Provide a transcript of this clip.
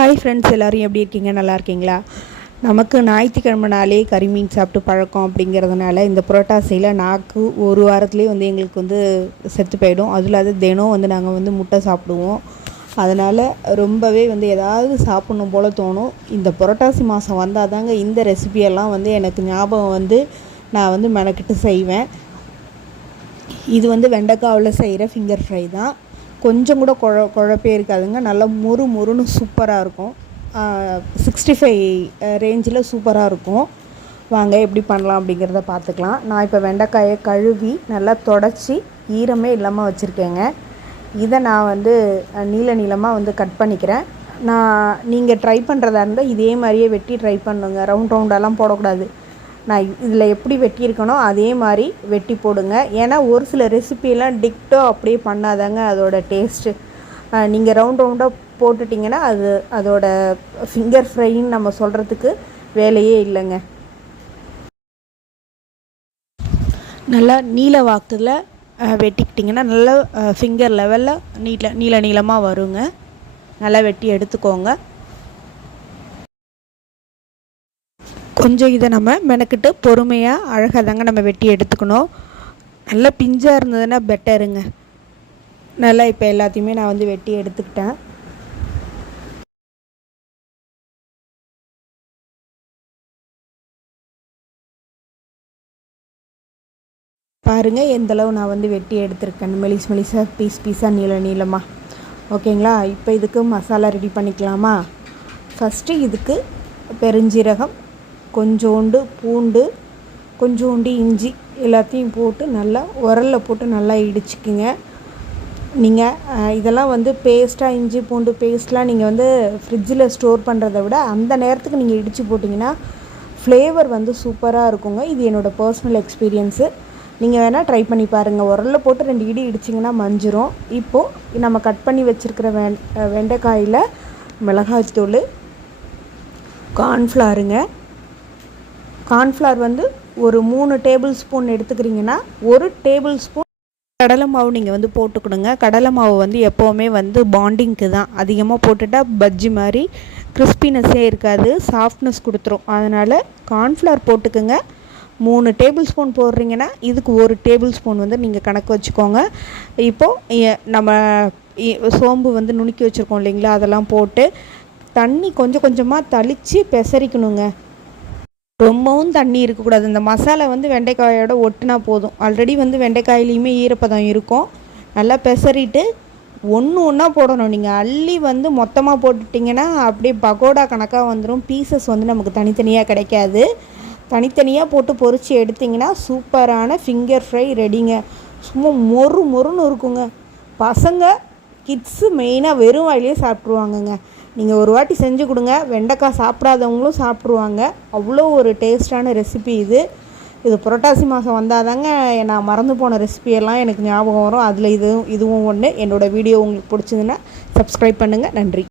Hi friends எல்லோரும் எப்படி இருக்கீங்க? நல்லா இருக்கீங்களா? நமக்கு ஞாயிற்றுக்கிழமைனாலே கறி மீன் சாப்பிட்டு பழக்கம் அப்படிங்கிறதுனால இந்த புரோட்டாசியில் நாக்கு ஒரு வாரத்துலேயே வந்து எங்களுக்கு வந்து செத்து போயிடும். அதுவும் இல்லாத தினம் வந்து நாங்கள் வந்து முட்டை சாப்பிடுவோம். அதனால் ரொம்பவே வந்து ஏதாவது சாப்பிட்ணும் போல் தோணும். இந்த புரட்டாசி மாதம் வந்தால் தாங்க இந்த ரெசிபியெல்லாம் வந்து எனக்கு ஞாபகம் வந்து நான் வந்து மெனக்கிட்டு செய்வேன். இது வந்து வெண்டைக்காவில் செய்கிற ஃபிங்கர் ஃப்ரை தான். கொஞ்சம் கூட குழ குழப்பே இருக்காதுங்க. நல்லா முறு முறுன்னு சூப்பராக இருக்கும். சிக்ஸ்டி ஃபைவ் ரேஞ்சில் சூப்பராக இருக்கும். வாங்க எப்படி பண்ணலாம் அப்படிங்கிறத பார்த்துக்கலாம். நான் இப்போ வெண்டைக்காயை கழுவி நல்லா தொடச்சி ஈரமே இல்லாமல் வச்சுருக்கேங்க. இதை நான் வந்து நீள நீளமாக வந்து கட் பண்ணிக்கிறேன். நான் நீங்கள் ட்ரை பண்ணுறதா இருந்தால் இதே மாதிரியே வெட்டி ட்ரை பண்ணுங்க. ரவுண்ட் ரவுண்டெல்லாம் போடக்கூடாது. நான் இதில் எப்படி வெட்டியிருக்கனோ அதே மாதிரி வெட்டி போடுங்க. ஏன்னா ஒரு சில ரெசிபியெல்லாம் டிக்டோ அப்படியே பண்ணாதாங்க அதோட டேஸ்ட்டு நீங்கள் ரவுண்ட் ரவுண்டாக போட்டுட்டிங்கன்னா அது அதோட ஃபிங்கர் ஃப்ரைன்னு நம்ம சொல்கிறதுக்கு வேலையே இல்லைங்க. நல்லா நீல வாக்கில் வெட்டிக்கிட்டிங்கன்னா நல்லா ஃபிங்கர் லெவலில் நீட்டில் நீள நீளமாக வருங்க. நல்லா வெட்டி எடுத்துக்கோங்க. கொஞ்சம் இதை நம்ம மெனக்கிட்டு பொறுமையாக அழகாக தாங்க நம்ம வெட்டி எடுத்துக்கணும். நல்லா பிஞ்சாக இருந்ததுன்னா பெட்டருங்க. நல்லா இப்போ எல்லாத்தையுமே நான் வந்து வெட்டி எடுத்துக்கிட்டேன். பாருங்கள் எந்தளவு நான் வந்து வெட்டி எடுத்திருக்கேன். மெலிஸ் மெலிசாக பீஸ் பீஸாக நீள நீளமாக ஓகேங்களா? இப்போ இதுக்கு மசாலா ரெடி பண்ணிக்கலாமா? ஃபஸ்ட்டு இதுக்கு பெருஞ்சீரகம் கொஞ்சோண்டு பூண்டு கொஞ்சோண்டு இஞ்சி எல்லாத்தையும் போட்டு நல்லா உரலில் போட்டு நல்லா இடிச்சுக்குங்க. நீங்கள் இதெல்லாம் வந்து பேஸ்ட்டாக இஞ்சி பூண்டு பேஸ்ட்லாம் நீங்கள் வந்து ஃப்ரிட்ஜில் ஸ்டோர் பண்ணுறத விட அந்த நேரத்துக்கு நீங்கள் இடித்து போட்டிங்கன்னா ஃப்ளேவர் வந்து சூப்பராக இருக்குங்க. இது என்னோடய பர்சனல் எக்ஸ்பீரியன்ஸு நீங்கள் வேணால் ட்ரை பண்ணி பாருங்கள் உரலில் போட்டு ரெண்டு இடி இடிச்சிங்கன்னா மஞ்சிரும். இப்போது நம்ம கட் பண்ணி வச்சுருக்கிற வெண் வெண்டைக்காயில் மிளகாய்த்தூள் கார்ன்ஃப்ளாருங்க கார்ன்ஃப்ளவர் வந்து ஒரு மூணு டேபிள் ஸ்பூன் எடுத்துக்கிறீங்கன்னா ஒரு டேபிள் ஸ்பூன் கடலை மாவு நீங்கள் வந்து போட்டுக்கணுங்க. கடலை மாவு வந்து எப்போவுமே வந்து பாண்டிங்க்கு தான். அதிகமாக போட்டுட்டால் பஜ்ஜி மாதிரி கிறிஸ்பினஸ்ஸே இருக்காது சாஃப்ட்னஸ் கொடுத்துரும். அதனால் கார்ன்ஃப்ளவர் போட்டுக்கோங்க. மூணு டேபிள் ஸ்பூன் போடுறீங்கன்னா இதுக்கு ஒரு டேபிள் ஸ்பூன் வந்து நீங்கள் கணக்கு வச்சுக்கோங்க. இப்போது நம்ம சோம்பு வந்து நுணுக்கி வச்சுருக்கோம் இல்லைங்களா அதெல்லாம் போட்டு தண்ணி கொஞ்சம் கொஞ்சமாக தளித்து பெசரிக்கணுங்க. ரொம்பவும் தண்ணி இருக்கக்கூடாது. இந்த மசாலா வந்து வெண்டைக்காயோட ஒட்டுனா போதும். ஆல்ரெடி வந்து வெண்டைக்காயிலையுமே ஈரப்பதம் இருக்கும். நல்லா பெசரிட்டு ஒன்று ஒன்றா போடணும். நீங்கள் அள்ளி வந்து மொத்தமாக போட்டுட்டிங்கன்னா அப்படியே பகோடா கணக்காக வந்துடும் பீசஸ் வந்து நமக்கு தனித்தனியாக கிடைக்காது. தனித்தனியாக போட்டு பொறிச்சு எடுத்திங்கன்னா சூப்பரான ஃபிங்கர் ஃப்ரை ரெடிங்க சும்மா மொறு மொறுன்னு இருக்குங்க. பசங்க கிட்ஸு மெயினாக வெறும் வாயிலே சாப்பிட்ருவாங்கங்க நீங்கள் ஒரு வாட்டி செஞ்சு கொடுங்க. வெண்டைக்காய் சாப்பிடாதவங்களும் சாப்பிடுவாங்க. அவ்வளோ ஒரு டேஸ்டான ரெசிபி இது. இது புரட்டாசி மாதம் வந்தால் தாங்க நான் மறந்து போன ரெசிபியெல்லாம் எனக்கு ஞாபகம் வரும். அதில் இதுவும் இதுவும் ஒன்று என்னோடய வீடியோ உங்களுக்கு பிடிச்சதுன்னா சப்ஸ்கிரைப் பண்ணுங்கள் நன்றி.